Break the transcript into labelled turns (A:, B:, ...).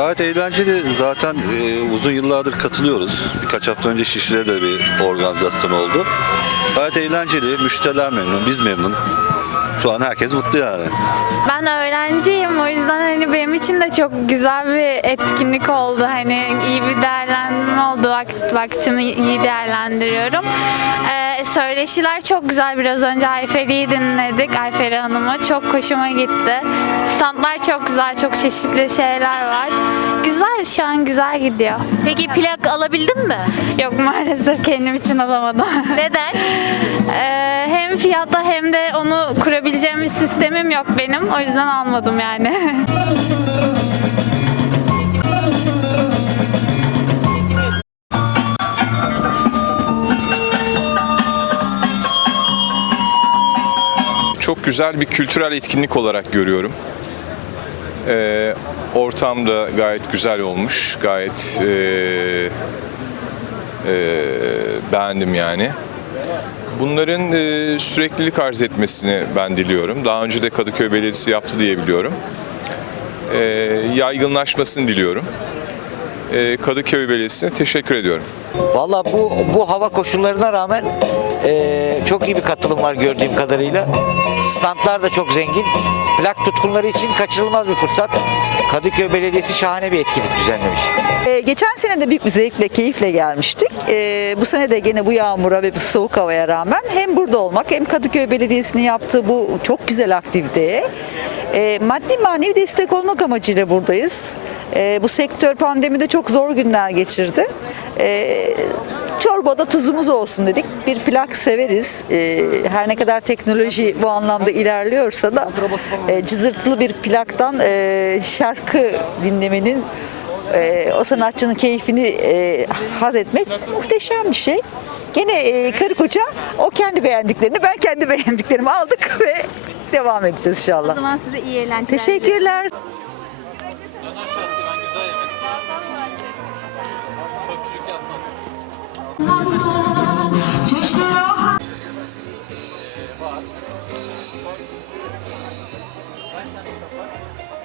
A: Gayet eğlenceli. Zaten e, uzun yıllardır katılıyoruz. Birkaç hafta önce Şişli'de de bir organizasyon oldu. Gayet eğlenceli. Müşteriler memnun, biz memnun. Şu an herkes mutlu yani.
B: Ben öğrenciyim o yüzden hani benim için de çok güzel bir etkinlik oldu. Hani iyi bir değerlendirme oldu. Vakt, vaktimi iyi değerlendiriyorum. Ee, söyleşiler çok güzel. Biraz önce Ayferi'yi dinledik. Ayferi Hanım'ı. Çok hoşuma gitti. Standlar çok güzel. Çok çeşitli şeyler var. Güzel şu an güzel gidiyor.
C: Peki plak alabildin mi?
B: Yok maalesef kendim için alamadım.
C: Neden?
B: Ee, hem fiyatta hem de onu kurabileceğim bir sistemim yok benim. O yüzden almadım yani.
D: Çok güzel bir kültürel etkinlik olarak görüyorum. Ee, ortam da gayet güzel olmuş. Gayet ee, ee, beğendim yani. Bunların ee, süreklilik arz etmesini ben diliyorum. Daha önce de Kadıköy Belediyesi yaptı diye biliyorum. Ee, yaygınlaşmasını diliyorum. Ee, Kadıköy Belediyesi'ne teşekkür ediyorum.
E: Valla bu bu hava koşullarına rağmen eee, çok iyi bir katılım var gördüğüm kadarıyla. Standlar da çok zengin. Plak tutkunları için kaçırılmaz bir fırsat. Kadıköy Belediyesi şahane bir etkinlik düzenlemiş.
F: Ee, geçen sene de büyük bir zevkle, keyifle gelmiştik. Ee, bu sene de gene bu yağmura ve bu soğuk havaya rağmen hem burada olmak hem Kadıköy Belediyesi'nin yaptığı bu çok güzel aktiviteye e, maddi manevi destek olmak amacıyla buradayız. Ee, bu sektör pandemide çok zor günler geçirdi. Ee, çorbada tuzumuz olsun dedik. Bir plak severiz. Ee, her ne kadar teknoloji bu anlamda ilerliyorsa da e, cızırtılı bir plaktan e, şarkı dinlemenin e, o sanatçının keyfini e, haz etmek muhteşem bir şey. Gene e, karı koca o kendi beğendiklerini ben kendi beğendiklerimi aldık ve devam edeceğiz inşallah.
C: O zaman size iyi eğlenceler.
F: Teşekkürler. Thank you.